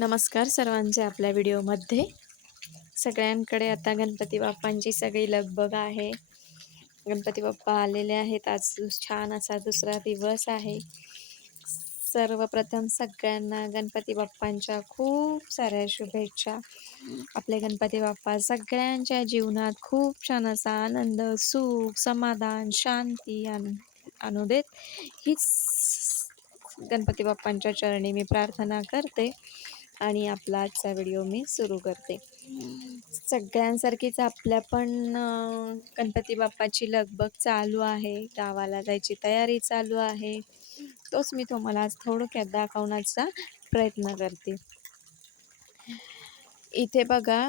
नमस्कार सर्वांचे आपल्या व्हिडिओमध्ये. सगळ्यांकडे आता गणपती बाप्पांची सगळी लगबग आहे. गणपती बाप्पा आलेले आहेत. आज छान असा दुसरा दिवस आहे. सर्वप्रथम सगळ्यांना गणपती बाप्पांच्या खूप साऱ्या शुभेच्छा. आपले गणपती बाप्पा सगळ्यांच्या जीवनात खूप छान असा आनंद सुख समाधान शांती आणू देत हीच गणपती बाप्पांच्या चरणी मी प्रार्थना करते. आणि आपला आजचा व्हिडिओ मी सुरू करते. सगळ्यांसारखीच आपल्या पण गणपती बाप्पाची लगबग चालू आहे. गावाला जायची तयारी चालू आहे. तोच मी तुम्हाला आज थोडक्यात दाखवण्याचा प्रयत्न करते. इथे बघा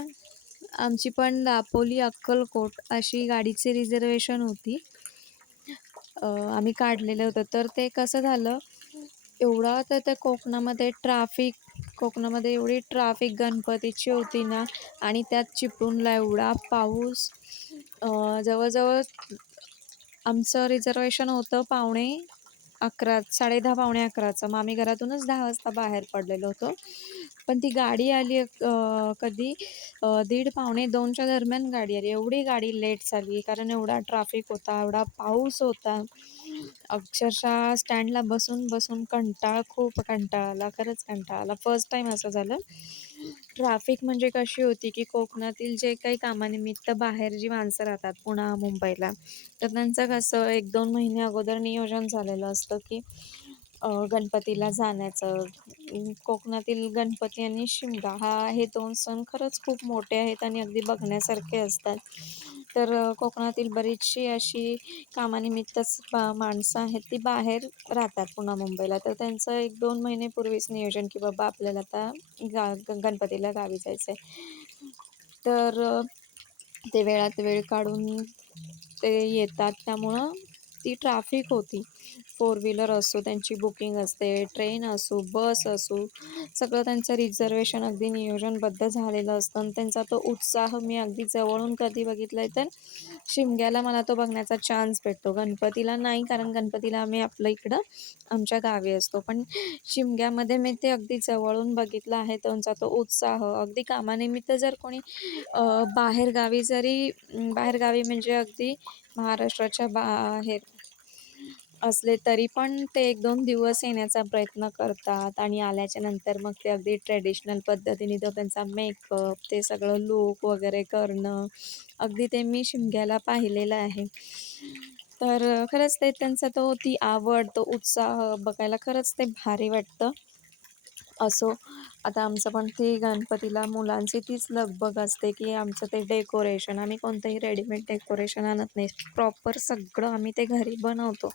आमची पण दापोली अक्कलकोट अशी गाडीची रिझर्वेशन होती. आम्ही काढलेलं होतं. तर ते कसं झालं? एवढा तर त्या कोकणामध्ये ट्राफिक कोकणामध्ये एवढी ट्राफिक गणपतीची होती ना आणि त्यात चिपळूणला एवढा पाऊस. जवळजवळ आमचं रिझर्वेशन होतं पावणे अकरा साडेदहा पावणे अकराचं. मग आम्ही घरातूनच दहा वाजता बाहेर पडलेलो होतो. पण ती गाडी आली कधी? दीड पावणे दोनच्या दरम्यान गाडी आली. एवढी गाडी लेट झाली कारण एवढा ट्राफिक होता एवढा पाऊस होता. अक्षरशः स्टँडला बसून बसून कंटाळा खूप कंटाळा आला खरंच कंटाळा आला. फर्स्ट टाईम असं झालं. ट्रॅफिक म्हणजे कशी होती की कोकणातील जे काही कामानिमित्त बाहेर जी माणसं राहतात पुणा मुंबईला तर त्यांचं कसं एक दोन महिने अगोदर नियोजन झालेलं असतं की गणपतीला जाण्याचं. कोकणातील गणपती आणि शिमगा हा हे दोन सण खरंच खूप मोठे आहेत आणि अगदी बघण्यासारखे असतात. तर कोकणातील बरीचशी अशी कामानिमित्तच बा माणसं आहेत ती बाहेर राहतात पुन्हा मुंबईला. तर त्यांचं एक दोन महिने पूर्वीच नियोजन की बाबा आपल्याला आता गा ग- गणपतीला गावी जायचं आहे तर ते वेळात वेळ काढून ते येतात. त्यामुळं ती ट्राफिक होती. फोर व्हीलर असो त्यांची बुकिंग असते ट्रेन असो बस असो सगळं त्यांचं रिझर्वेशन अगदी नियोजनबद्ध झालेलं असतं. आणि त्यांचा तो उत्साह मी अगदी जवळून कधी बघितला आहे तर शिमग्याला मला तो बघण्याचा चान्स भेटतो. गणपतीला नाही कारण गणपतीला आम्ही आपलं इकडं आमच्या गावी असतो. पण शिमग्यामध्ये मी ते अगदी जवळून बघितलं आहे त्यांचा तो उत्साह. अगदी कामानिमित्त जर कोणी बाहेरगावी जरी बाहेरगावी म्हणजे अगदी महाराष्ट्राच्या बाहेर असले तरी पण ते एक दोन दिवस येण्याचा प्रयत्न करतात आणि आल्याच्यानंतर मग ते अगदी ट्रेडिशनल पद्धतीने तो त्यांचा मेकअप ते सगळं लूक वगैरे करणं अगदी ते मी शिमग्याला पाहिलेलं आहे. तर खरंच ते त्यांचा तो ती आवड तो उत्साह बघायला खरंच ते भारी वाटतं. असो. आता आमचं पण ती गणपतीला मुलांची तीच लगबग असते की आमचं ते डेकोरेशन आम्ही कोणतंही रेडीमेड डेकोरेशन आणत नाही. प्रॉपर सगळं आम्ही ते घरी बनवतो.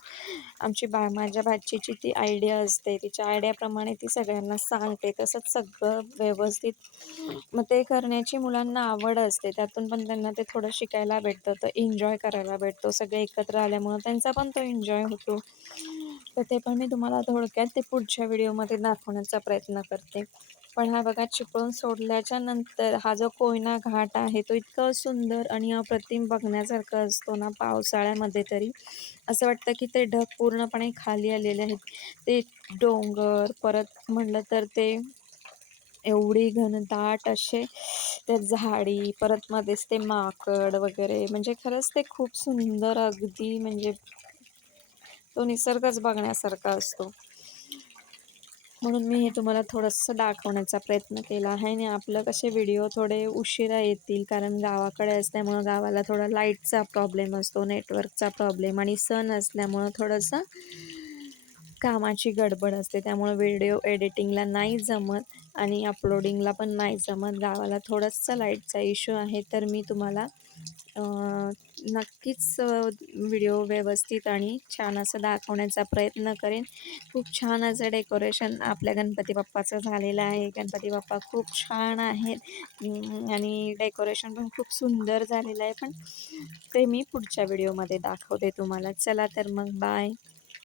आमची बा माझ्या भाचीची ती आयडिया असते तिच्या आयडियाप्रमाणे ती सगळ्यांना सांगते. तसंच सगळं व्यवस्थित. मग ते करण्याची मुलांना आवड असते. त्यातून पण त्यांना ते थोडं शिकायला भेटतं तर एन्जॉय करायला भेटतो. सगळे एकत्र आल्यामुळं त्यांचा पण तो एन्जॉय होतो. तर ते पण मी तुम्हाला थोडक्यात ते पुढच्या व्हिडिओमध्ये दाखवण्याचा प्रयत्न करते. पण हा बघा चिपळूण सोडल्याच्या नंतर हा जो कोयना घाट आहे तो इतका सुंदर आणि अप्रतिम बघण्यासारखा असतो ना पावसाळ्यामध्ये तरी. असं वाटतं की ते ढग पूर्णपणे खाली आलेले आहेत. ते डोंगर परत म्हटलं तर ते एवढी घनदाट असे त्या झाडी परत मध्येच ते माकड वगैरे म्हणजे खरंच ते खूप सुंदर अगदी म्हणजे तो निसर्गच बघण्यासारखा असतो. म्हणून मी हे तुम्हाला थोडंसं दाखवण्याचा प्रयत्न केला आहे आणि आपलं कसे व्हिडिओ थोडे उशिरा येतील कारण गावाकडे असल्यामुळं गावाला थोडा लाईटचा प्रॉब्लेम असतो नेटवर्कचा प्रॉब्लेम आणि सण असल्यामुळं थोडंसं कामाची गडबड असते. त्यामुळं व्हिडिओ एडिटिंगला नाही जमत आणि अपलोडिंगला पण नाही जमत. गावाला थोडंसं लाईटचा इश्यू आहे तर मी तुम्हाला नक्कीच व्हिडिओ व्यवस्थित आणि छान असं दाखवण्याचा प्रयत्न करेन. खूप छान असं डेकोरेशन आपल्या गणपती बाप्पाचं झालेलं आहे. गणपती बाप्पा खूप छान आहेत. आणि डेकोरेशन पण खूप सुंदर झालेलं आहे. पण ते मी पुढच्या व्हिडिओमध्ये दाखवते तुम्हाला. चला तर मग बाय.